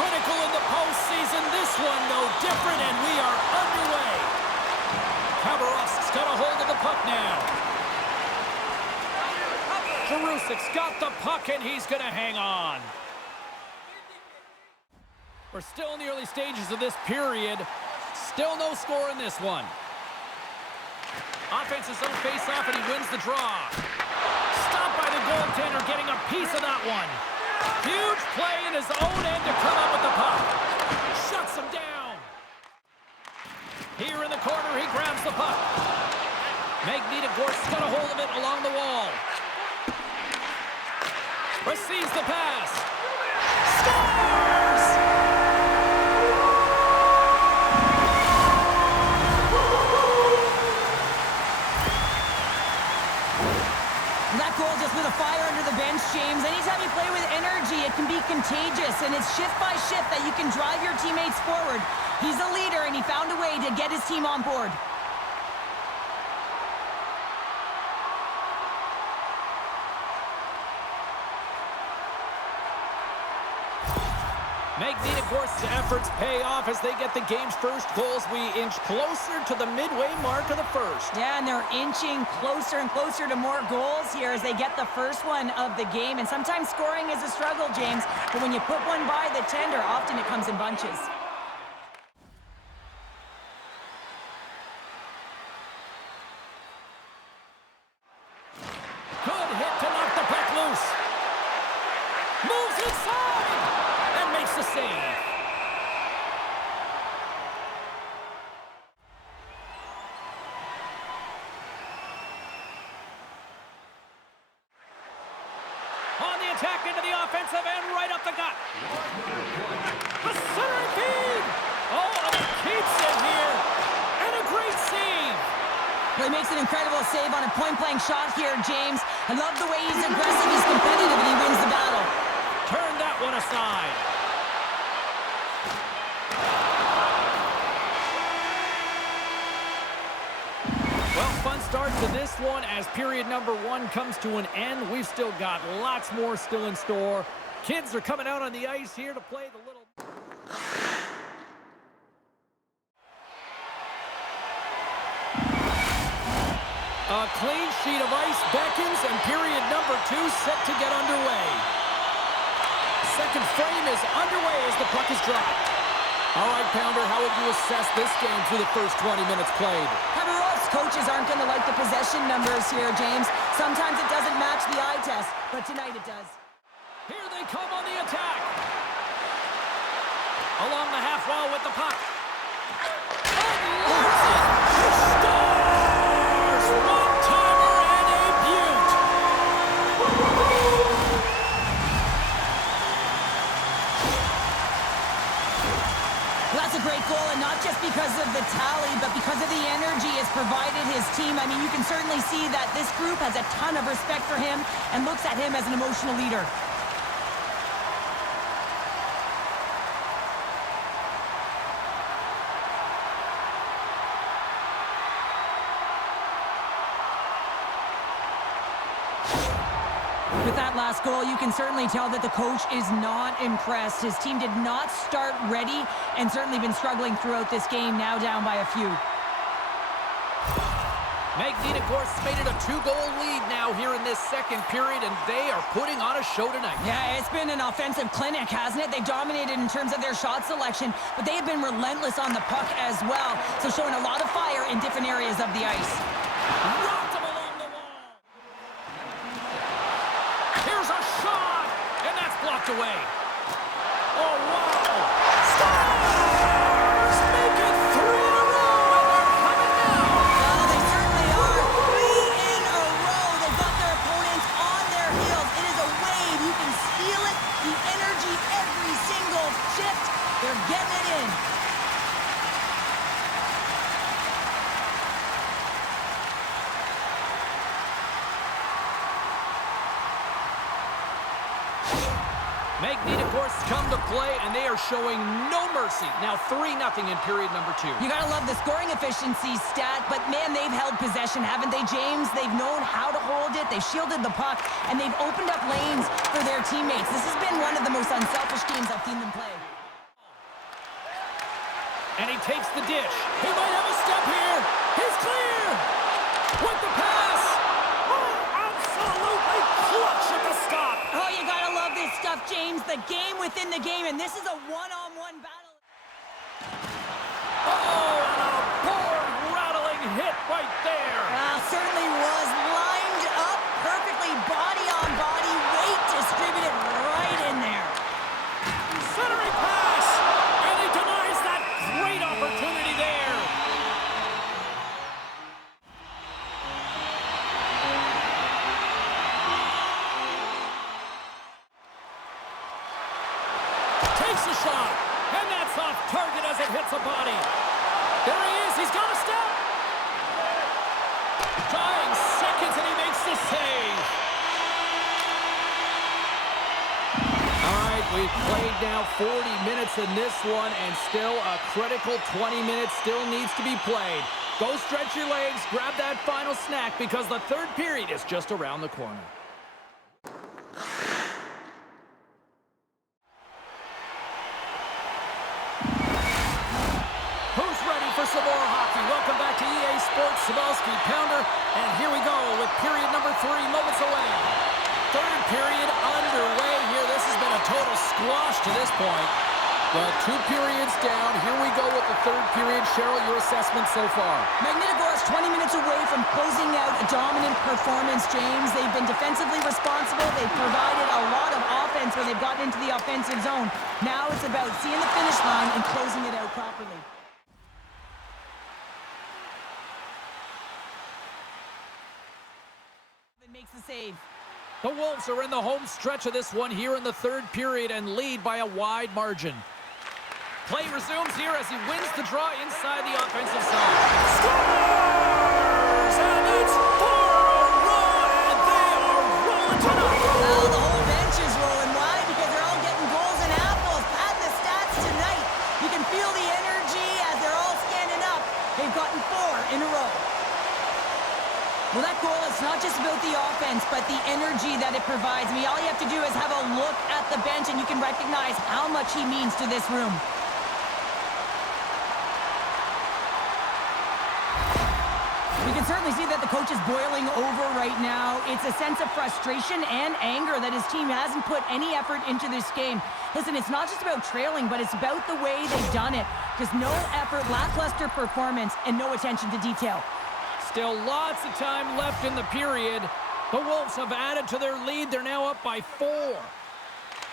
critical in the postseason. This one no different, and we are underway. Khabarovsk's got a hold of the puck now. Jarusic's got the puck, and he's going to hang on. We're still in the early stages of this period. Still no score in this one. Offense is on face-off, and he wins the draw. Stopped by the goaltender, getting a piece of that one. Huge play in his own end to come up with the puck. Shuts him down. Here in the corner, he grabs the puck. Magnitogorsk's got a hold of it along the wall. Receives the pass. Scores! That goal just lit a fire under the bench, James. Anytime you play with energy, it can be contagious, and it's shift by shift that you can drive your teammates forward. He's a leader, and he found a way to get his team on board. Magnitogorsk's efforts pay off as they get the game's first goals. We inch closer to the midway mark of the first. Yeah, and they're inching closer and closer to more goals here as they get the first one of the game. And sometimes scoring is a struggle, James, but when you put one by the tender, often it comes in bunches. Good hit to knock the puck loose. Moves inside and makes the save. On the attack into the offensive end, right up the gut. The center feed. Oh, and he keeps it here. And a great save. Well, he makes an incredible save on a point-blank shot here, James. I love the way he's aggressive, he's competitive, and he wins the battle. Turn that one aside. Well, fun start to this one as period number one comes to an end. We've still got lots more still in store. Kids are coming out on the ice here to play the little... A clean sheet of ice beckons, and period number two set to get underway. Second frame is underway as the puck is dropped. All right, Pounder, how would you assess this game through the first 20 minutes played? Khabarovsk coaches aren't going to like the possession numbers here, James. Sometimes it doesn't match the eye test, but tonight it does. Here they come on the attack. Along the half wall with the puck. Scores! One-timer and a beaut. That's a great goal, and not just because of the tally, but because of the energy it's provided his team. I mean, you can certainly see that this group has a ton of respect for him and looks at him as an emotional leader. With that last goal, you can certainly tell that the coach is not impressed. His team did not start ready and certainly been struggling throughout this game, now down by a few. Magnitogorsk made it a two-goal lead now here in this second period, and they are putting on a show tonight. Yeah, it's been an offensive clinic, hasn't it? They've dominated in terms of their shot selection, but they have been relentless on the puck as well, so showing a lot of fire in different areas of the ice. Rocked him along the wall. Here's a shot, and that's blocked away. Oh, wow. Stars! Make it 3 in a row, and they're coming now. Well, they certainly are. 3 in a row. They've got their opponents on their heels. It is a wave. You can feel it. The energy every single shift. They're getting it in. Magnitogorsk come to play, and they are showing no mercy. Now 3-0 in period number 2. You gotta love the scoring efficiency stat, but man, they've held possession, haven't they, James? They've known how to hold it, they've shielded the puck, and they've opened up lanes for their teammates. This has been one of the most unselfish games I've seen them play. And he takes the dish. He might have a step here. He's clear. With the pass. Oh, absolutely clutch at the stop. Oh, you gotta love this stuff, James. The game within the game, and this is a one-on-one battle. Oh, and a board-rattling hit right there. Certainly was lined up perfectly, body on body, weight distributed right in there. Centering pass, and he denies that great opportunity there. Takes a shot, and that's off target as it hits a body. There he is, he's got a step. Dying seconds, and he makes the save. All right, we've played now 40 minutes in this one, and still a critical 20 minutes still needs to be played. Go stretch your legs, grab that final snack, because the third period is just around the corner. Who's ready for some more hockey? Welcome back to EA Sports Vaukie Pounder, and here we go with period number 3, moments away. Third period underway here. This has been a total squash to this point. Well, 2 periods down. Here we go with the third period. Cheryl, your assessment so far? Magnitogorsk 20 minutes away from closing out a dominant performance, James. They've been defensively responsible. They've provided a lot of offense when they've gotten into the offensive zone. Now it's about seeing the finish line and closing it out properly. Makes the save. The Wolves are in the home stretch of this one here in the third period and lead by a wide margin. Play resumes here as he wins the draw inside the offensive zone. Scores! And it's 4 in a row, and they are rolling tonight. Well, the whole bench is rolling. Why? Because they're all getting goals and apples. Padding the stats tonight. You can feel the energy as they're all standing up. They've gotten 4 in a row. Well, that goal, it's not just about the offense, but the energy that it provides. I mean, all you have to do is have a look at the bench, and you can recognize how much he means to this room. We can certainly see that the coach is boiling over right now. It's a sense of frustration and anger that his team hasn't put any effort into this game. Listen, it's not just about trailing, but it's about the way they've done it. Just no effort, lackluster performance, and no attention to detail. Still lots of time left in the period. The Wolves have added to their lead. They're now up by 4.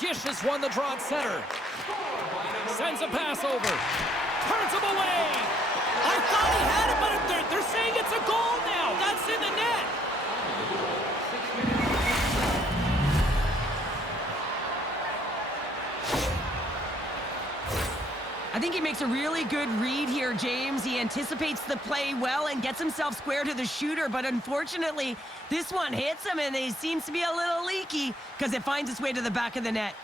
Gish has won the draw at center. Sends a pass over. Turns him away. I thought he had it, but they're saying it's a goal now. That's in the net. I think he makes a really good read here, James. He anticipates the play well and gets himself square to the shooter, but unfortunately, this one hits him, and he seems to be a little leaky because it finds its way to the back of the net.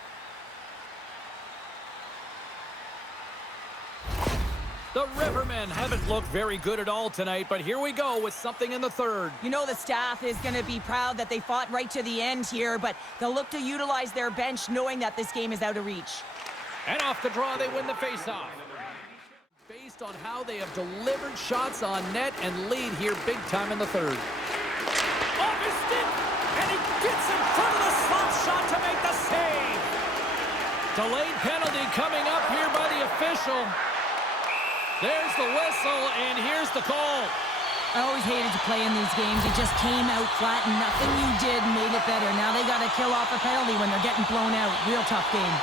The Rivermen haven't looked very good at all tonight, but here we go with something in the third. You know the staff is going to be proud that they fought right to the end here, but they'll look to utilize their bench knowing that this game is out of reach. And off the draw, they win the faceoff. Based on how they have delivered shots on net and lead here big time in the third. Off his stick, and he gets in front of the slap shot to make the save. Delayed penalty coming up here by the official. There's the whistle, and here's the call. I always hated to play in these games. You just came out flat, and nothing you did made it better. Now they got to kill off a penalty when they're getting blown out. Real tough game.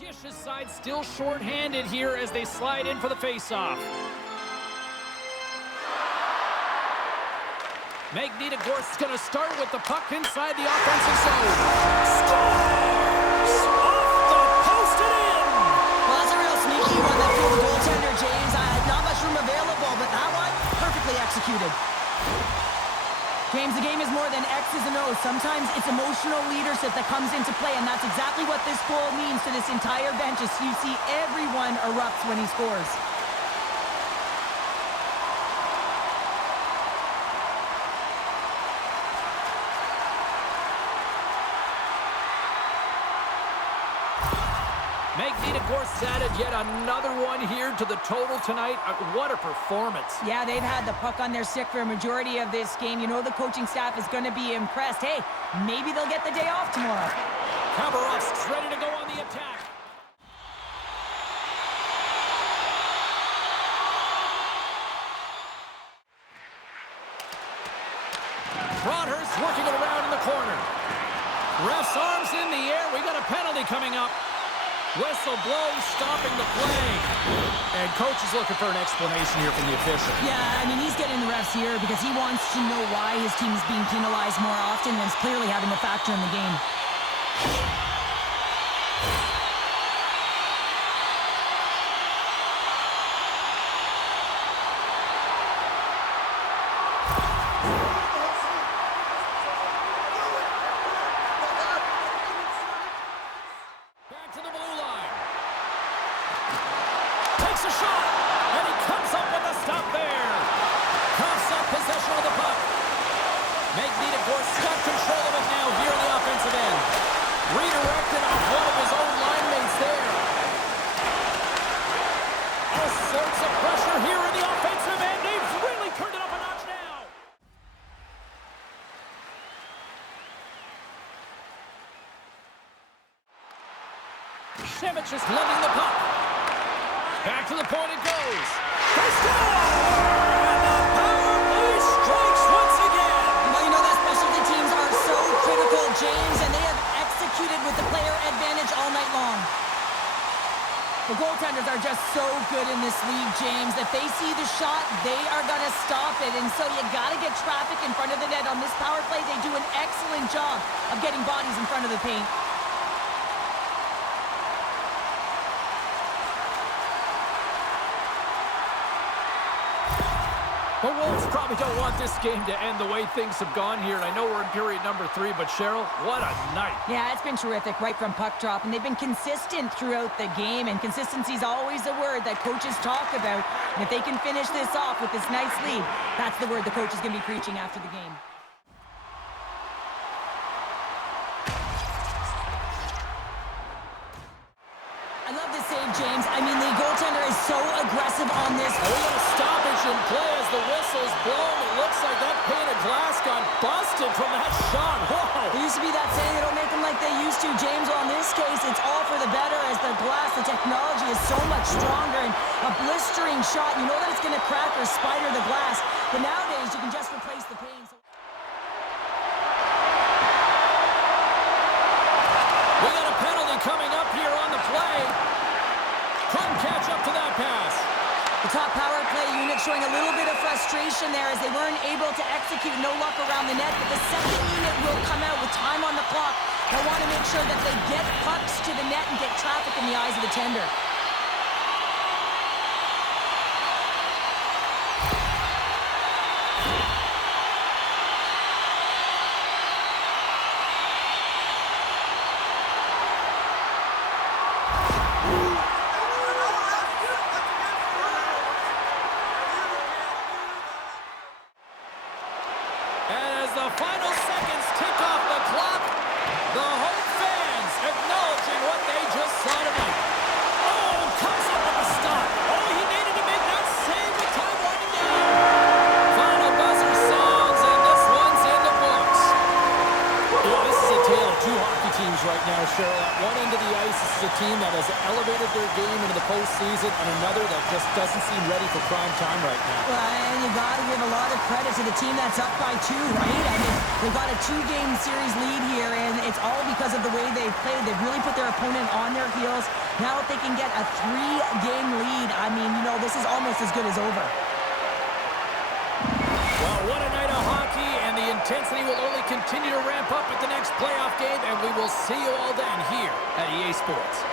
Gish's side still short-handed here as they slide in for the face-off. Magnitogorsk is going to start with the puck inside the offensive zone. Scores! Off the post and in! Well, that's a real sneaky one that threw the goaltender, James. Not much room available, but that one, perfectly executed. James, the game is more than X's and O's. Sometimes it's emotional leadership that comes into play, and that's exactly what this goal means to this entire bench as you see everyone erupts when he scores. Magnitogorsk added yet another one here to the total tonight. What a performance. Yeah, they've had the puck on their stick for a majority of this game. You know the coaching staff is going to be impressed. Hey, maybe they'll get the day off tomorrow. Khabarovsk's ready to go on the attack. Broadhurst working it around in the corner. Ref's arms in the air. We got a penalty coming up. Whistle blows, stopping the play. And coach is looking for an explanation here from the official. Yeah, I mean, he's getting the refs here because he wants to know why his team is being penalized more often and is clearly having a factor in the game. Takes a shot, and he comes up with a stop there. Coughs up possession of the puck. Magnitogorsk got control of it now here in the offensive end. Redirected off one of his own line mates there. All sorts of pressure here in the offensive end. They've really turned it up a notch now. Shevich is lugging the puck. Back to the point it goes. They score! And the power play strikes once again. Well, you know that specialty teams are so critical, James, and they have executed with the player advantage all night long. The goaltenders are just so good in this league, James. If they see the shot, they are going to stop it. And so you got to get traffic in front of the net. On this power play, they do an excellent job of getting bodies in front of the paint. The Wolves probably don't want this game to end the way things have gone here. And I know we're in period number 3, but Cheryl, what a night. Yeah, it's been terrific right from puck drop, and they've been consistent throughout the game, and consistency is always a word that coaches talk about. And if they can finish this off with this nice lead, that's the word the coach is going to be preaching after the game. I love this save, James. I mean, the goaltender is so aggressive on this. We got a stoppage in play as the whistle's blown. It looks like that pane of glass got busted from that shot. Whoa! There used to be that saying, they don't make them like they used to, James. Well, in this case, it's all for the better as the glass, the technology is so much stronger. And a blistering shot, you know that it's going to crack or spider the glass. But nowadays, you can just replace the pane. We got a penalty coming up here on the play. Couldn't catch up to that pass. The top power play unit showing a little bit of frustration there as they weren't able to execute. No luck around the net, but the second unit will come out with time on the clock. They want to make sure that they get pucks to the net and get traffic in the eyes of the tender. The final seconds tick off the clock. The home fans acknowledging what they just saw tonight. Oh, comes up with a stop. Oh, he needed to make that save with time winding down. Final buzzer sounds, and this one's in the books. Yeah, this is a tale of two hockey teams right now, Cheryl. At one end of the ice, this is a team that has elevated their game into the postseason, and another that just doesn't seem ready for prime time right now. Well, and you got to give a lot of credit to the team that's up by 2, right? I mean, they've got a 2-game series lead here, and it's all because of the way they've played. They've really put their opponent on their heels. Now if they can get a 3-game lead, I mean, you know, this is almost as good as over. Well, what a night of hockey, and the intensity will only continue to ramp up at the next playoff game, and we will see you all then here at EA Sports.